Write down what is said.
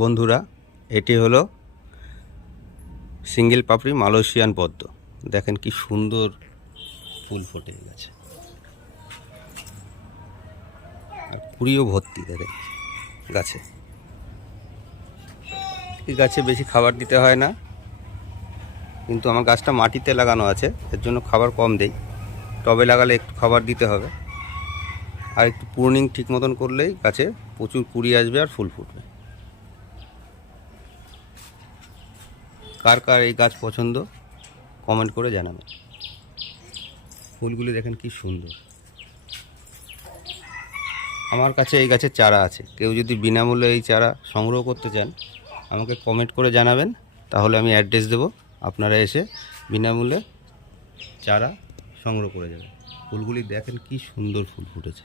বন্ধুরা, এটি হলো সিঙ্গেল পাপড়ি মালয়েশিয়ান পদ্ম। দেখেন কি সুন্দর ফুল ফোটে গেছে, আর কুড়িও ভর্তি। দেখেন গাছে, এই গাছে বেশি খাবার দিতে হয় না, কিন্তু আমার গাছটা মাটিতে লাগানো আছে, এর জন্য খাবার কম দেই। টবে লাগালে একটু খাবার দিতে হবে, আর একটু প্রুনিং ঠিক মতন করলেই গাছে প্রচুর কুড়ি আসবে আর ফুল ফুটবে। কার কার এই গাছ পছন্দ কমেন্ট করে জানাবেন। ফুলগুলি দেখেন কি সুন্দর। আমার কাছে এই গাছের চারা আছে, কেউ যদি বিনামূল্যে এই চারা সংগ্রহ করতে চান আমাকে কমেন্ট করে জানাবেন, তাহলে আমি অ্যাড্রেস দেবো, আপনারা এসে বিনামূল্যে চারা সংগ্রহ করে যাবেন। ফুলগুলি দেখেন কি সুন্দর ফুল ফুটেছে।